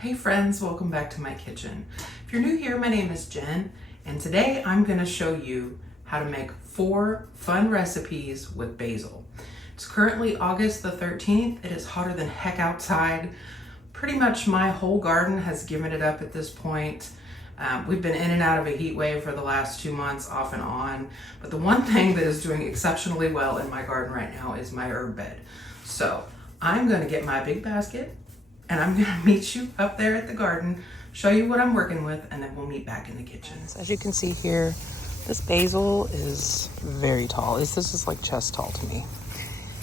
Hey friends, welcome back to my kitchen. If you're new here, my name is Jen, and today I'm going to show you how to make 4 fun recipes with basil. It's currently August the 13th. It is hotter than heck outside. Pretty much my whole garden has given it up at this point. We've been in and out of a heat wave for the last 2 months, off and on. But the one thing that is doing exceptionally well in my garden right now is my herb bed. So I'm going to get my big basket and I'm gonna meet you up there at the garden, show you what I'm working with, and then we'll meet back in the kitchen. As you can see here, this basil is very tall. This is like chest tall to me.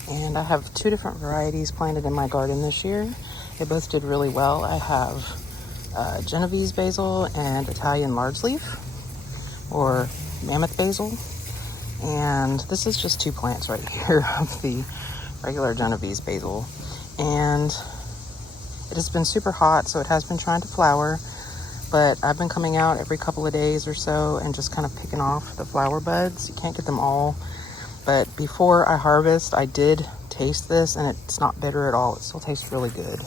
And I have 2 different varieties planted in my garden this year. They both did really well. I have Genovese basil and Italian large leaf, or mammoth basil. And this is just 2 plants right here of the regular Genovese basil. And it has been super hot, so it has been trying to flower, but I've been coming out every couple of days or so and just kind of picking off the flower buds. You can't get them all, but before I harvest, I did taste this, and it's not bitter at all. It still tastes really good.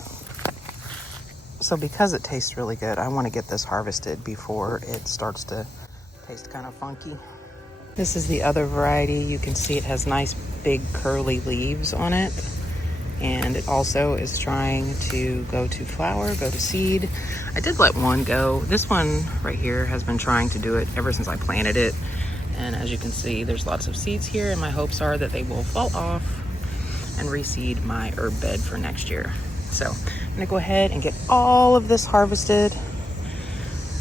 So because it tastes really good, I want to get this harvested before it starts to taste kind of funky. This is the other variety. You can see it has nice big curly leaves on it. And it also is trying to go to flower, go to seed. I did let one go. This one right here has been trying to do it ever since I planted it. And as you can see, there's lots of seeds here, and my hopes are that they will fall off and reseed my herb bed for next year. So I'm gonna go ahead and get all of this harvested.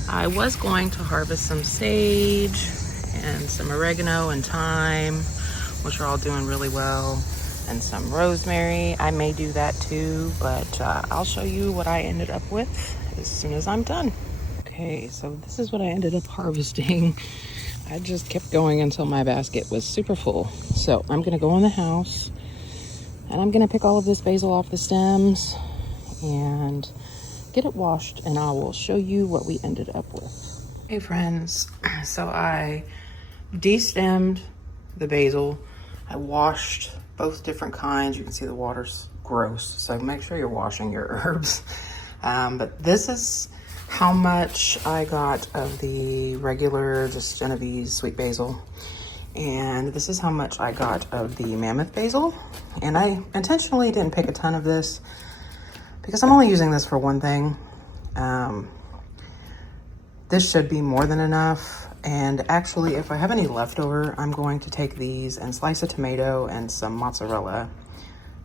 I was going to harvest some sage and some oregano and thyme, which are all doing really well, and some rosemary. I may do that too, but I'll show you what I ended up with as soon as I'm done. Okay, so this is what I ended up harvesting. I just kept going until my basket was super full. So I'm gonna go in the house and I'm gonna pick all of this basil off the stems and get it washed, and I will show you what we ended up with. Hey friends, so I de-stemmed the basil. I washed both different kinds. You can see the water's gross, so make sure you're washing your herbs. But this is how much I got of the regular, just Genovese sweet basil. And this is how much I got of the mammoth basil. And I intentionally didn't pick a ton of this because I'm only using this for one thing. This should be more than enough. And actually, if I have any leftover, I'm going to take these and slice a tomato and some mozzarella,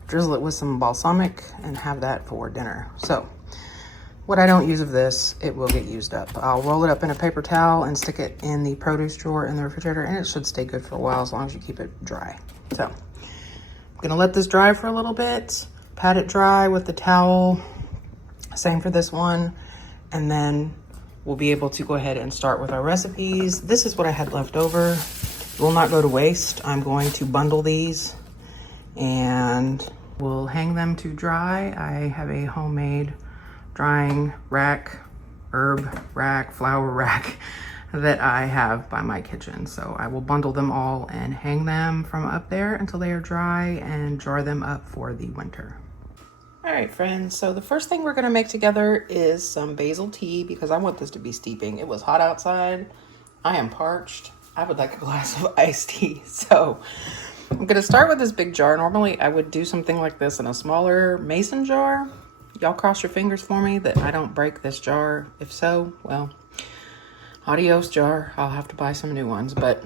drizzle it with some balsamic, and have that for dinner. So what I don't use of this, it will get used up. I'll roll it up in a paper towel and stick it in the produce drawer in the refrigerator, and it should stay good for a while as long as you keep it dry. So I'm gonna let this dry for a little bit, pat it dry with the towel. Same for this one. And then we'll be able to go ahead and start with our recipes. This is what I had left over. It will not go to waste. I'm going to bundle these and we'll hang them to dry. I have a homemade drying rack, herb rack, flower rack that I have by my kitchen. So I will bundle them all and hang them from up there until they are dry and jar them up for the winter. All right, friends, so the first thing we're gonna make together is some basil tea because I want this to be steeping. It was hot outside. I am parched. I would like a glass of iced tea. So I'm gonna start with this big jar. Normally I would do something like this in a smaller mason jar. Y'all cross your fingers for me that I don't break this jar. If so, well, adios jar. I'll have to buy some new ones, but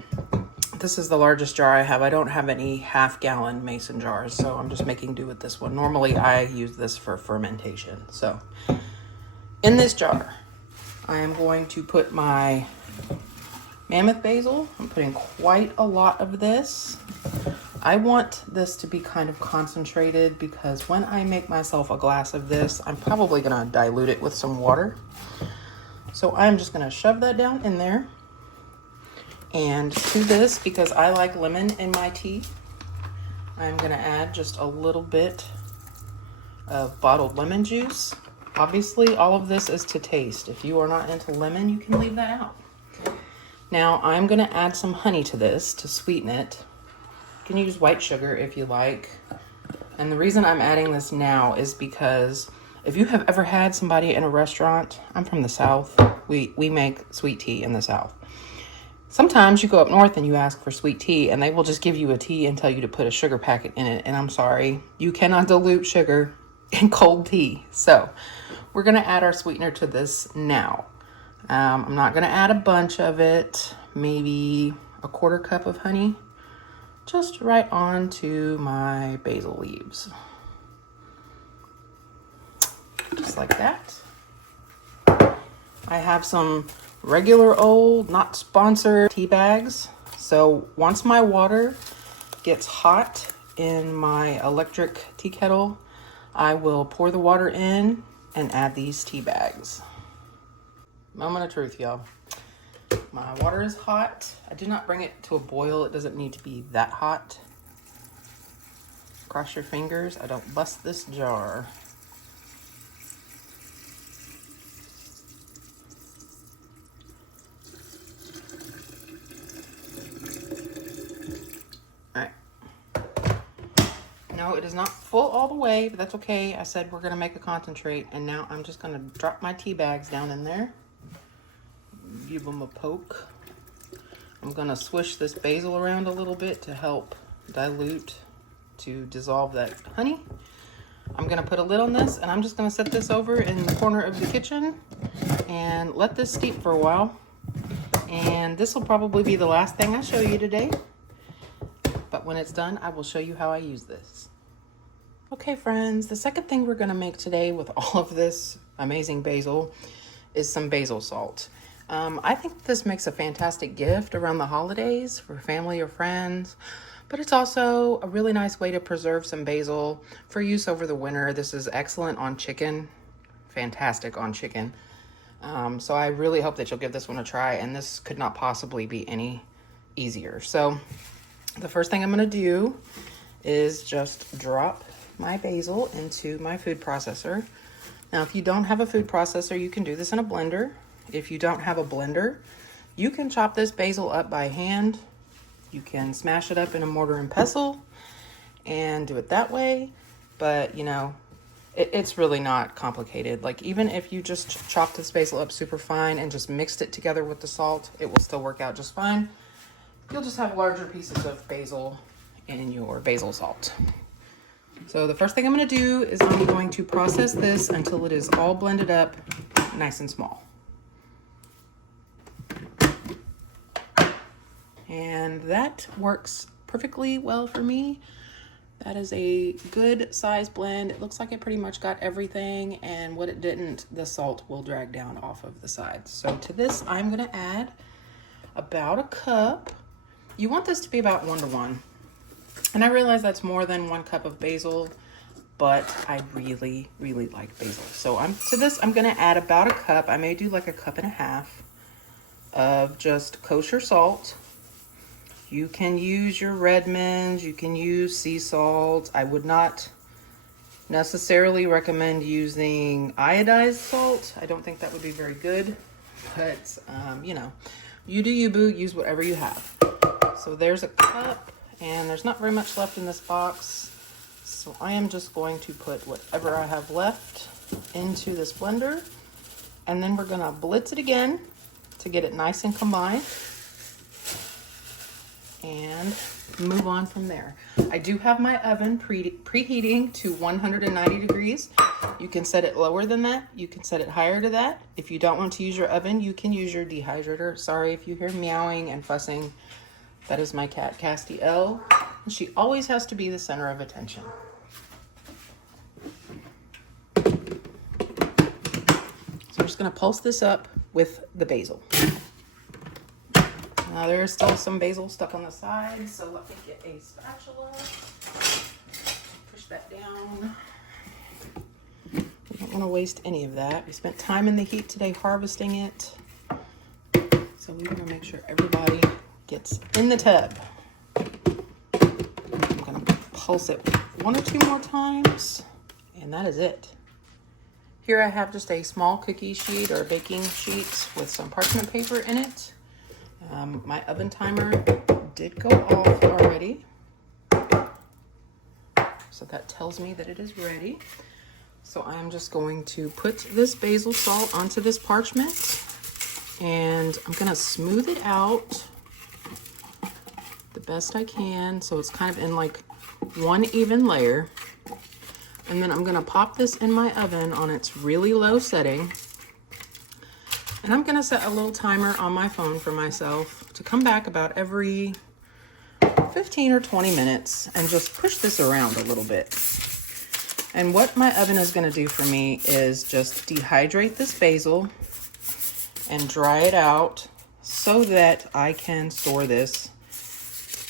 this is the largest jar I have. I don't have any half-gallon mason jars, so I'm just making do with this one. Normally, I use this for fermentation. So in this jar, I am going to put my mammoth basil. I'm putting quite a lot of this. I want this to be kind of concentrated because when I make myself a glass of this, I'm probably gonna dilute it with some water. So I'm just gonna shove that down in there. And to this, because I like lemon in my tea, I'm gonna add just a little bit of bottled lemon juice. Obviously, all of this is to taste. If you are not into lemon, you can leave that out. Now, I'm gonna add some honey to this to sweeten it. You can use white sugar if you like. And the reason I'm adding this now is because If you have ever had somebody in a restaurant, I'm from the South. We make sweet tea in the South. Sometimes you go up north and you ask for sweet tea and they will just give you a tea and tell you to put a sugar packet in it. And I'm sorry, you cannot dilute sugar in cold tea. So we're going to add our sweetener to this now. I'm not going to add a bunch of it, maybe a 1/4 cup of honey, just right onto my basil leaves. Just like that. I have some regular old, not sponsored tea bags. So once my water gets hot in my electric tea kettle, I will pour the water in and add these tea bags. Moment of truth, y'all. My water is hot. I did not bring it to a boil. It doesn't need to be that hot. Cross your fingers. I don't bust this jar. No, it is not full all the way, but that's okay. I said we're going to make a concentrate, and now I'm just going to drop my tea bags down in there. Give them a poke. I'm going to swish this basil around a little bit to help dilute, to dissolve that honey. I'm going to put a lid on this, and I'm just going to set this over in the corner of the kitchen and let this steep for a while. And this will probably be the last thing I show you today. But when it's done, I will show you how I use this. Okay, friends, the second thing we're gonna make today with all of this amazing basil is some basil salt. I think this makes a fantastic gift around the holidays for family or friends, but it's also a really nice way to preserve some basil for use over the winter. This is excellent on chicken, fantastic on chicken. So I really hope that you'll give this one a try, and this could not possibly be any easier. So the first thing I'm going to do is just drop my basil into my food processor. Now, if you don't have a food processor, you can do this in a blender. If you don't have a blender, you can chop this basil up by hand. You can smash it up in a mortar and pestle and do it that way. But, you know, it's really not complicated. Like, even if you just chop this basil up super fine and just mixed it together with the salt, it will still work out just fine. You'll just have larger pieces of basil in your basil salt. So the first thing I'm going to do is I'm going to process this until it is all blended up nice and small. And that works perfectly well for me. That is a good size blend. It looks like it pretty much got everything, and what it didn't, the salt will drag down off of the sides. So to this, I'm going to add about a cup. You want this to be about 1 to 1. And I realize that's more than 1 cup of basil, but I really, really like basil. So to this, I'm gonna add about a cup. I may do like a 1.5 cups of just kosher salt. You can use your Redmond's, you can use sea salt. I would not necessarily recommend using iodized salt. I don't think that would be very good, but you know, you do you, boo, use whatever you have. So there's a cup, and there's not very much left in this box. So I am just going to put whatever I have left into this blender, and then we're gonna blitz it again to get it nice and combined and move on from there. I do have my oven preheating to 190 degrees. You can set it lower than that. You can set it higher to that. If you don't want to use your oven, you can use your dehydrator. Sorry if you hear meowing and fussing. That is my cat, Castiel. And she always has to be the center of attention. So I'm just gonna pulse this up with the basil. Now there is still some basil stuck on the side, so let me get a spatula. Push that down. We don't want to waste any of that. We spent time in the heat today harvesting it, so we want to make sure everybody gets in the tub. I'm going to pulse it 1 or 2 more times, and that is it. Here I have just a small cookie sheet or baking sheet with some parchment paper in it. My oven timer did go off already, so that tells me that it is ready. So I'm just going to put this basil salt onto this parchment, and I'm gonna smooth it out the best I can so it's kind of in like one even layer. And then I'm gonna pop this in my oven on its really low setting. And I'm gonna set a little timer on my phone for myself to come back about every 15 or 20 minutes and just push this around a little bit. And what my oven is gonna do for me is just dehydrate this basil and dry it out so that I can store this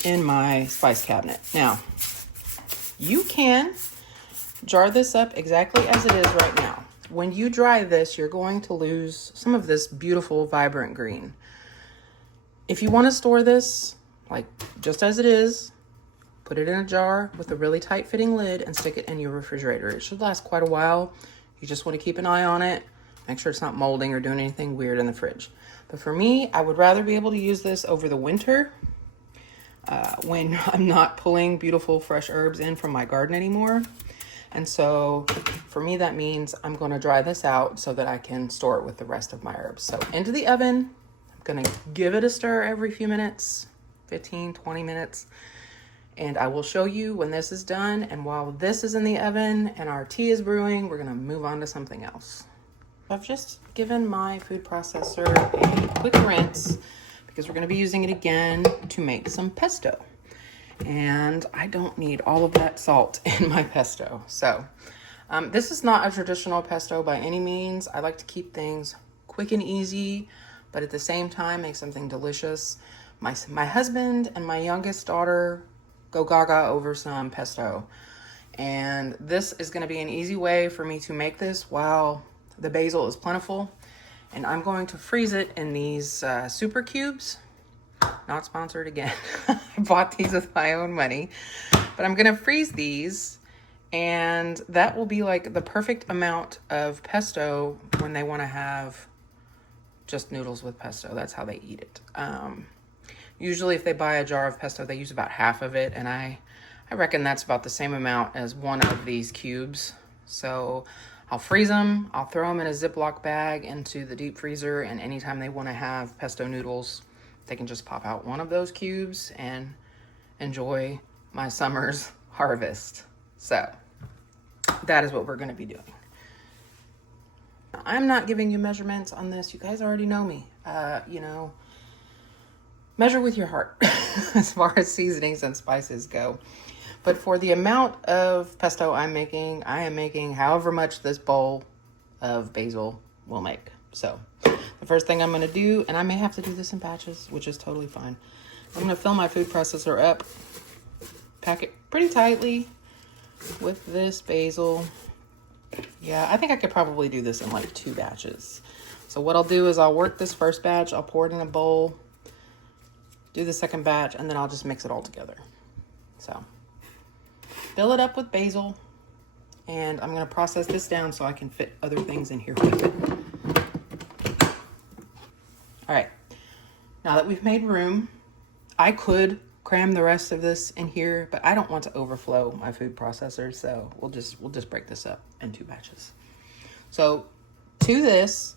in my spice cabinet. Now, you can jar this up exactly as it is right now. When you dry this, you're going to lose some of this beautiful, vibrant green. If you want to store this, like just as it is, put it in a jar with a really tight fitting lid and stick it in your refrigerator. It should last quite a while. You just want to keep an eye on it. Make sure it's not molding or doing anything weird in the fridge. But for me, I would rather be able to use this over the winter when I'm not pulling beautiful fresh herbs in from my garden anymore. And so for me, that means I'm going to dry this out so that I can store it with the rest of my herbs. So into the oven, I'm going to give it a stir every few minutes, 15, 20 minutes. And I will show you when this is done. And while this is in the oven and our tea is brewing, we're going to move on to something else. I've just given my food processor a quick rinse because we're going to be using it again to make some pesto. And I don't need all of that salt in my pesto. So this is not a traditional pesto by any means. I like to keep things quick and easy, but at the same time, make something delicious. My husband and my youngest daughter go gaga over some pesto. And this is gonna be an easy way for me to make this while the basil is plentiful. And I'm going to freeze it in these super cubes. Not sponsored again. I bought these with my own money, but I'm gonna freeze these, and that will be like the perfect amount of pesto when they want to have just noodles with pesto. That's how they eat it. Usually if they buy a jar of pesto, they use about half of it, and I reckon that's about the same amount as one of these cubes. So I'll freeze them, I'll throw them in a Ziploc bag into the deep freezer, and anytime they want to have pesto noodles, they can just pop out one of those cubes and enjoy my summer's harvest. So that is what we're going to be doing. I'm not giving you measurements on this. You guys already know me. Measure with your heart as far as seasonings and spices go. But for the amount of pesto I am making however much this bowl of basil will make. So the first thing I'm going to do, and I may have to do this in batches, which is totally fine. I'm going to fill my food processor up, pack it pretty tightly with this basil. Yeah, I think I could probably do this in like 2 batches. So what I'll do is I'll work this first batch, I'll pour it in a bowl, do the second batch, and then I'll just mix it all together. So fill it up with basil, and I'm going to process this down so I can fit other things in here with it. All right, now that we've made room, I could cram the rest of this in here, but I don't want to overflow my food processor, so we'll just break this up in 2 batches. So to this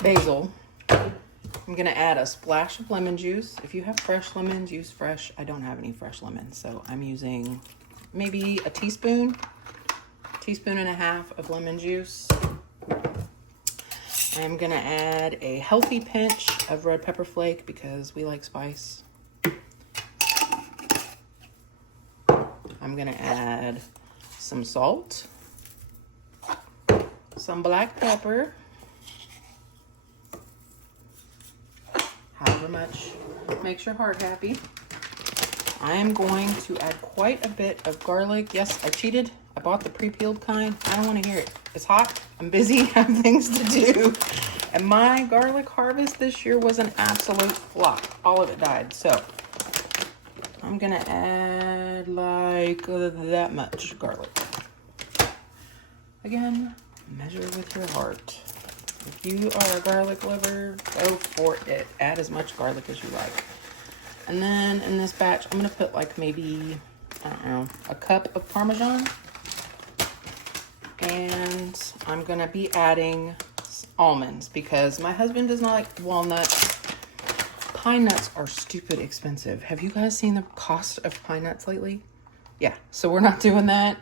basil, I'm gonna add a splash of lemon juice. If you have fresh lemons, use fresh. I don't have any fresh lemons, so I'm using maybe a teaspoon and a half of lemon juice. I'm gonna add a healthy pinch of red pepper flake because we like spice. I'm gonna add some salt, some black pepper, however much makes your heart happy. I am going to add quite a bit of garlic. Yes, I cheated. I bought the pre-peeled kind. I don't want to hear it. It's hot. I'm busy. I have things to do. And my garlic harvest this year was an absolute flop. All of it died. So I'm going to add like that much garlic. Again, measure with your heart. If you are a garlic lover, go for it. Add as much garlic as you like. And then in this batch, I'm going to put like maybe, I don't know, a cup of Parmesan. And I'm gonna be adding almonds because my husband does not like walnuts. Pine nuts are stupid expensive. Have you guys seen the cost of pine nuts lately? Yeah, so we're not doing that.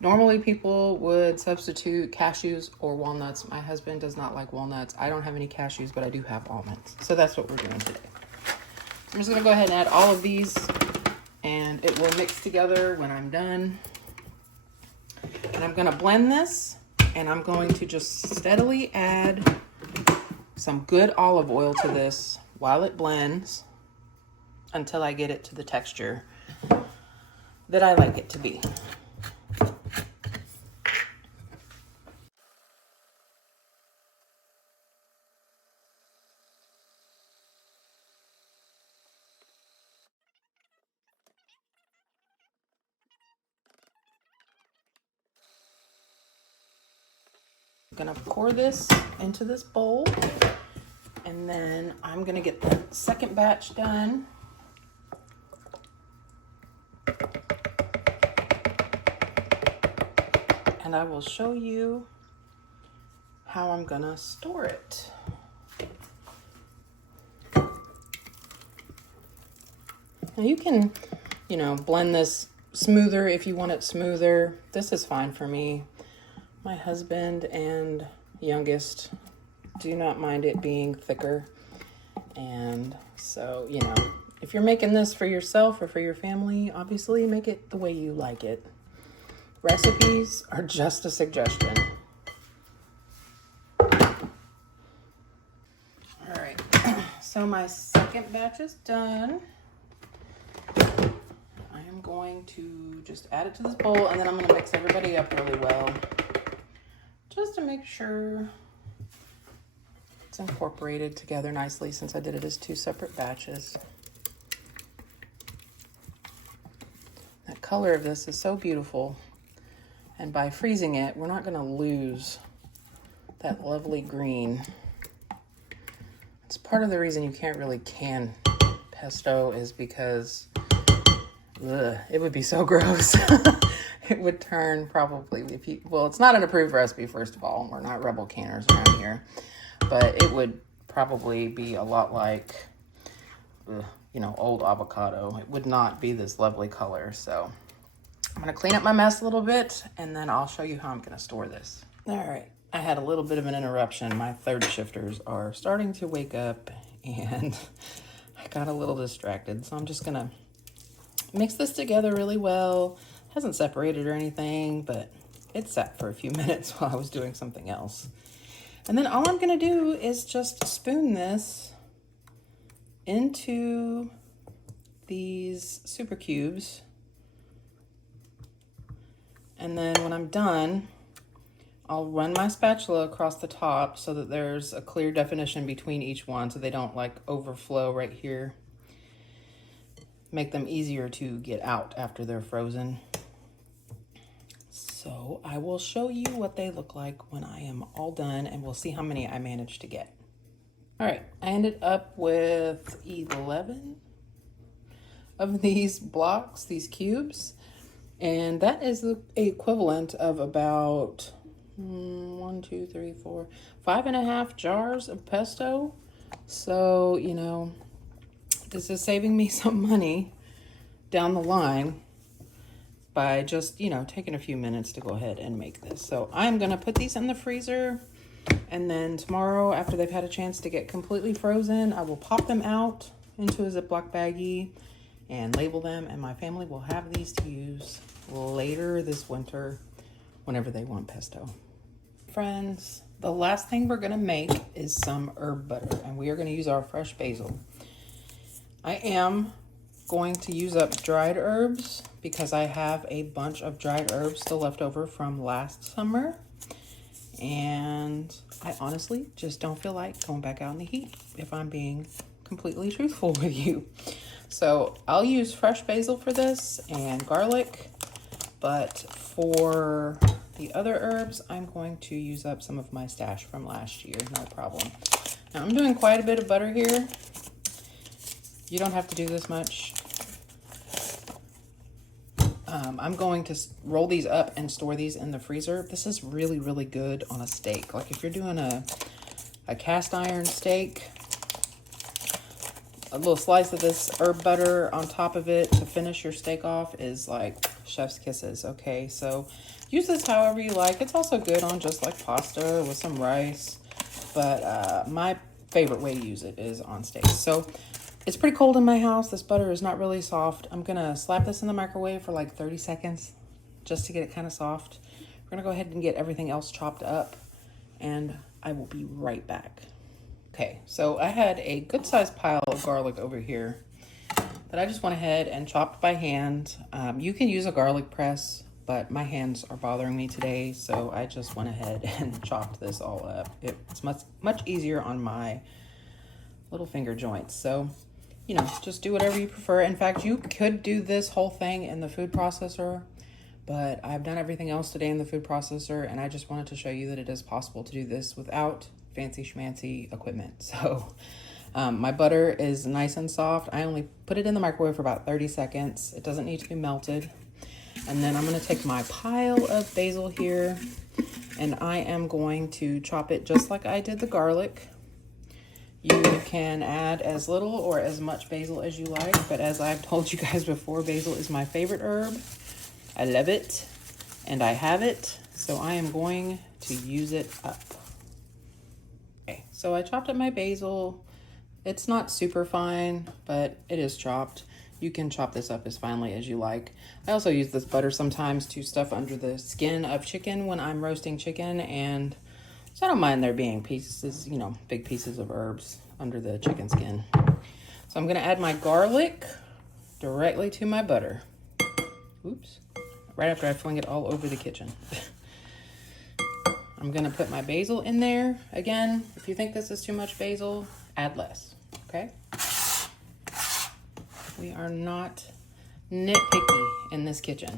Normally people would substitute cashews or walnuts. My husband does not like walnuts. I don't have any cashews, but I do have almonds. So that's what we're doing today. I'm just gonna go ahead and add all of these and it will mix together when I'm done. And I'm gonna blend this and I'm going to just steadily add some good olive oil to this while it blends until I get it to the texture that I like it to be. I'm gonna pour this into this bowl and then I'm gonna get the second batch done. And I will show you how I'm gonna store it. Now you can, blend this smoother if you want it smoother. This is fine for me. My husband and youngest do not mind it being thicker. And so, if you're making this for yourself or for your family, obviously make it the way you like it. Recipes are just a suggestion. All right, so my second batch is done. I am going to just add it to this bowl and then I'm gonna mix everybody up really well, just to make sure it's incorporated together nicely since I did it as two separate batches. That color of this is so beautiful. And by freezing it, we're not gonna lose that lovely green. It's part of the reason you can't really can pesto is because it would be so gross. It would turn probably, well, it's not an approved recipe, first of all. We're not rebel canners around here. But it would probably be a lot like, old avocado. It would not be this lovely color, so. I'm gonna clean up my mess a little bit and then I'll show you how I'm gonna store this. All right, I had a little bit of an interruption. My third shifters are starting to wake up and I got a little distracted. So I'm just gonna mix this together really well. It hasn't separated or anything, but it sat for a few minutes while I was doing something else. And then all I'm gonna do is just spoon this into these super cubes. And then when I'm done, I'll run my spatula across the top so that there's a clear definition between each one so they don't like overflow right here. Make them easier to get out after they're frozen. So I will show you what they look like when I am all done and we'll see how many I managed to get. All right, I ended up with 11 of these blocks, these cubes. And that is the equivalent of about 5.5 jars of pesto. So, this is saving me some money down the line by just, taking a few minutes to go ahead and make this. So I'm gonna put these in the freezer and then tomorrow, after they've had a chance to get completely frozen, I will pop them out into a Ziploc baggie and label them, and my family will have these to use later this winter whenever they want pesto. Friends, the last thing we're gonna make is some herb butter, and we are gonna use our fresh basil. I am going to use up dried herbs because I have a bunch of dried herbs still left over from last summer, and I honestly just don't feel like going back out in the heat, if I'm being completely truthful with you. So I'll use fresh basil for this and garlic, but for the other herbs, I'm going to use up some of my stash from last year, no problem. Now I'm doing quite a bit of butter here. You don't have to do this much. I'm going to roll these up and store these in the freezer. This is really, really good on a steak. Like if you're doing a cast iron steak, a little slice of this herb butter on top of it to finish your steak off is like chef's kisses. Okay, so use this however you like. It's also good on just like pasta with some rice, but my favorite way to use it is on steaks. So it's pretty cold in my house. This butter is not really soft. I'm gonna slap this in the microwave for like 30 seconds just to get it kind of soft. We're gonna go ahead and get everything else chopped up, and I will be right back. Okay, so I had a good sized pile of garlic over here that I just went ahead and chopped by hand. You can use a garlic press, but my hands are bothering me today, so I just went ahead and chopped this all up. It's much easier on my little finger joints. So, you know, just do whatever you prefer. In fact, you could do this whole thing in the food processor, but I've done everything else today in the food processor, and I just wanted to show you that it is possible to do this without fancy schmancy equipment. So my butter is nice and soft. I only put it in the microwave for about 30 seconds. It doesn't need to be melted. And then I'm going to take my pile of basil here, and I am going to chop it just like I did the garlic. You can add as little or as much basil as you like, but as I've told you guys before, basil is my favorite herb. I love it, and I have it, so I am going to use it up. Okay, so I chopped up my basil. It's not super fine, but it is chopped. You can chop this up as finely as you like. I also use this butter sometimes to stuff under the skin of chicken when I'm roasting chicken, and so I don't mind there being pieces, you know, big pieces of herbs under the chicken skin. So I'm gonna add my garlic directly to my butter. Oops, right after I fling it all over the kitchen. I'm gonna put my basil in there. Again, if you think this is too much basil, add less, okay? We are not nitpicky in this kitchen.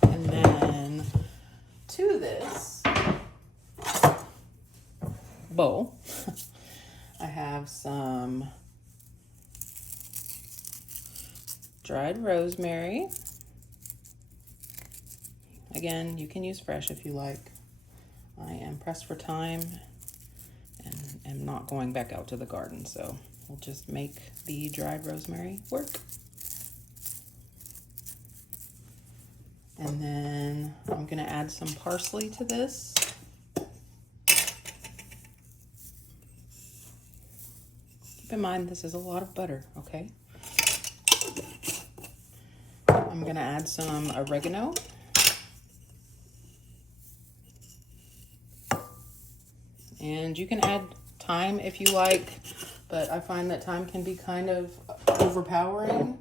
And then to this bowl, I have some dried rosemary. Again, you can use fresh if you like. I am pressed for time and am not going back out to the garden, so we'll just make the dried rosemary work. And then I'm gonna add some parsley to this. Keep in mind, this is a lot of butter, okay? I'm gonna add some oregano. And you can add thyme if you like, but I find that thyme can be kind of overpowering.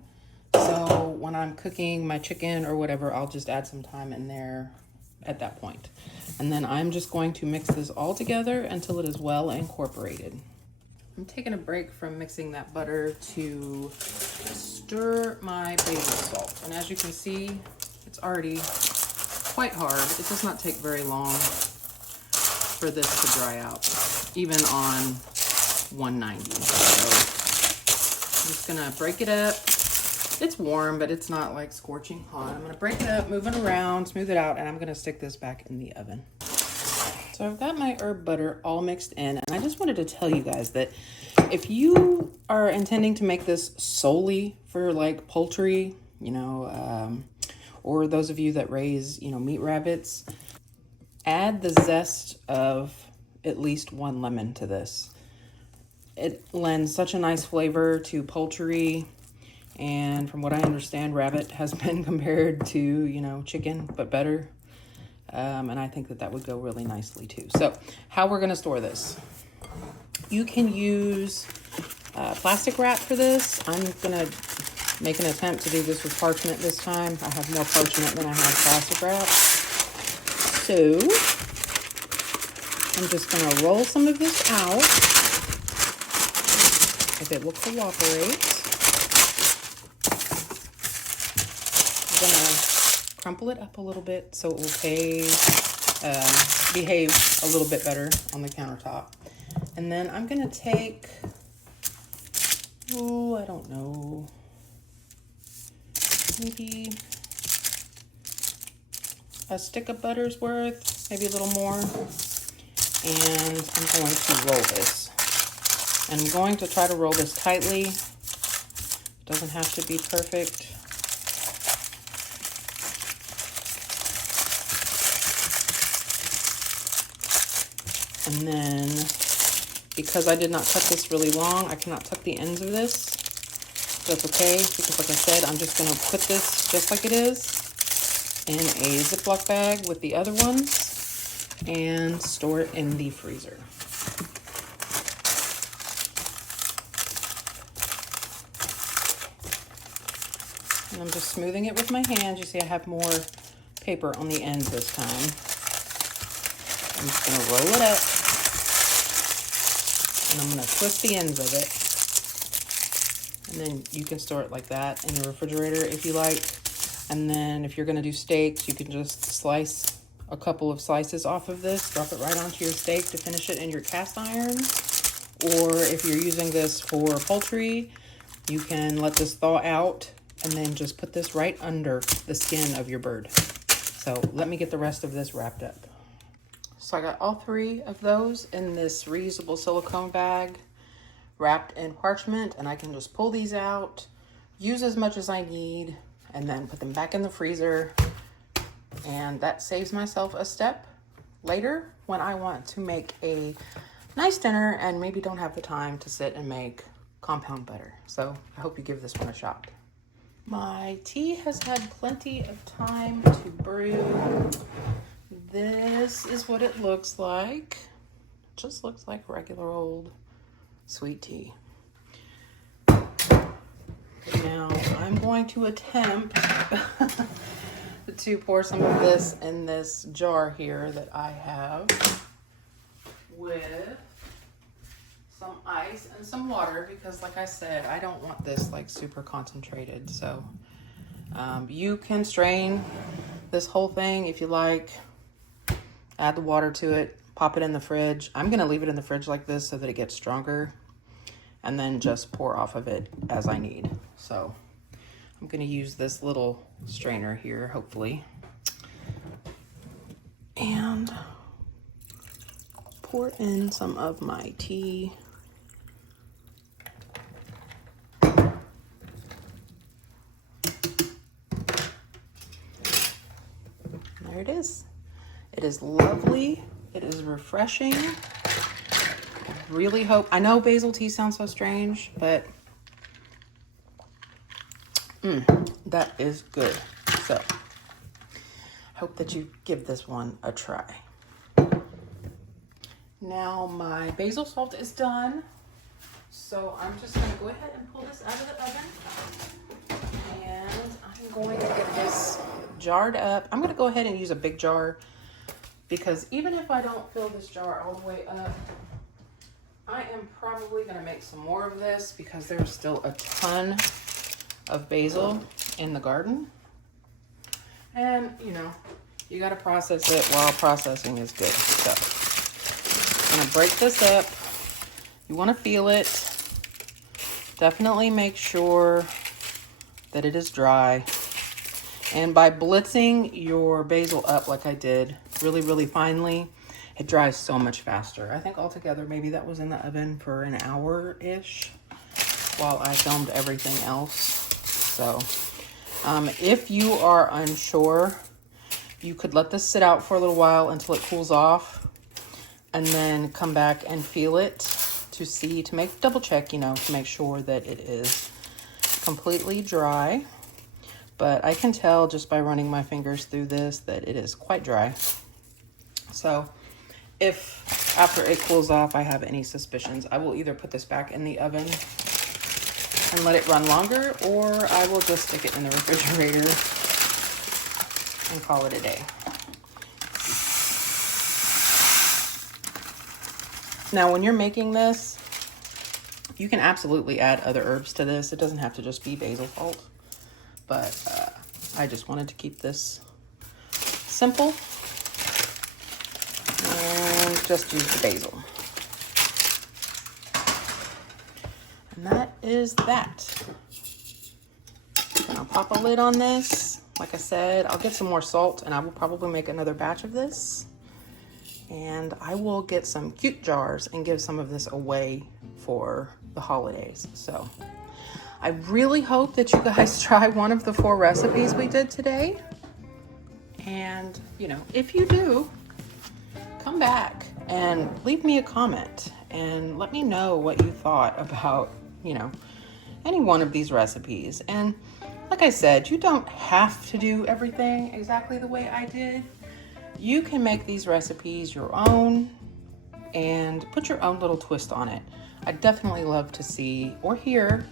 So when I'm cooking my chicken or whatever, I'll just add some thyme in there at that point. And then I'm just going to mix this all together until it is well incorporated. I'm taking a break from mixing that butter to stir my basil salt. And as you can see, it's already quite hard. It does not take very long for this to dry out, even on 190. So I'm just gonna break it up. It's warm, but it's not like scorching hot. I'm gonna break it up, move it around, smooth it out, and I'm gonna stick this back in the oven. So I've got my herb butter all mixed in, and I just wanted to tell you guys that if you are intending to make this solely for like poultry, you know, or those of you that raise, you know, meat rabbits, add the zest of at least 1 lemon to this. It lends such a nice flavor to poultry, and from what I understand, rabbit has been compared to, you know, chicken, but better. And I think that that would go really nicely too. So how we're gonna store this. You can use plastic wrap for this. I'm gonna make an attempt to do this with parchment this time. I have more parchment than I have plastic wrap. So I'm just gonna roll some of this out. If it will cooperate. I'm gonna crumple it up a little bit so it will behave a little bit better on the countertop. And then I'm gonna take, I don't know, maybe a stick of butter's worth, maybe a little more. And I'm going to roll this. And I'm going to try to roll this tightly. It doesn't have to be perfect. And then, because I did not cut this really long, I cannot tuck the ends of this. That's okay, because like I said, I'm just going to put this just like it is in a Ziploc bag with the other ones and store it in the freezer. And I'm just smoothing it with my hands. You see I have more paper on the ends this time. I'm just going to roll it up. And I'm going to twist the ends of it. And then you can store it like that in the refrigerator if you like. And then if you're going to do steaks, you can just slice a couple of slices off of this, drop it right onto your steak to finish it in your cast iron. Or if you're using this for poultry, you can let this thaw out and then just put this right under the skin of your bird. So let me get the rest of this wrapped up. So I got all 3 of those in this reusable silicone bag wrapped in parchment, and I can just pull these out, use as much as I need, and then put them back in the freezer. And that saves myself a step later when I want to make a nice dinner and maybe don't have the time to sit and make compound butter. So I hope you give this one a shot. My tea has had plenty of time to brew. This is what it looks like. It just looks like regular old sweet tea. Now I'm going to attempt to pour some of this in this jar here that I have with some ice and some water, because like I said, I don't want this like super concentrated. So you can strain this whole thing if you like, add the water to it, pop it in the fridge. I'm gonna leave it in the fridge like this so that it gets stronger, and then just pour off of it as I need. So I'm gonna use this little strainer here, hopefully, and pour in some of my tea. There it is. It is lovely. It is refreshing. I really hope, I know basil tea sounds so strange, but that is good. So hope that you give this one a try. Now my basil salt is done. So I'm just gonna go ahead and pull this out of the oven. And I'm going to get this jarred up. I'm gonna go ahead and use a big jar, because even if I don't fill this jar all the way up, I am probably gonna make some more of this because there's still a ton of basil in the garden. And you know, you gotta process it while processing is good. So I'm gonna break this up. You wanna feel it. Definitely make sure that it is dry. And by blitzing your basil up like I did, really, really finely, it dries so much faster. I think altogether, maybe that was in the oven for an hour-ish while I filmed everything else. So if you are unsure, you could let this sit out for a little while until it cools off, and then come back and feel it to see, to make, double check, you know, to make sure that it is completely dry. But I can tell just by running my fingers through this that it is quite dry. So if after it cools off I have any suspicions, I will either put this back in the oven and let it run longer, or I will just stick it in the refrigerator and call it a day. Now when you're making this, you can absolutely add other herbs to this. It doesn't have to just be basil salt. But I just wanted to keep this simple and just use the basil. And that is that. I'll pop a lid on this Like I said, I'll get some more salt and I will probably make another batch of this. And I will get some cute jars and give some of this away for the holidays. So I really hope that you guys try one of the 4 recipes we did today. And, you know, if you do, come back and leave me a comment and let me know what you thought about, you know, any one of these recipes. And like I said, you don't have to do everything exactly the way I did. You can make these recipes your own and put your own little twist on it. I'd definitely love to see or hear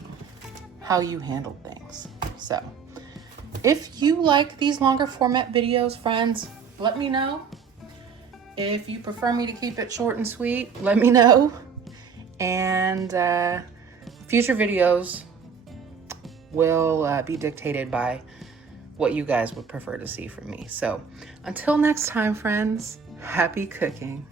how you handle things. So if you like these longer format videos, friends, let me know. If you prefer me to keep it short and sweet, let me know. And future videos will be dictated by what you guys would prefer to see from me. So until next time, friends, happy cooking.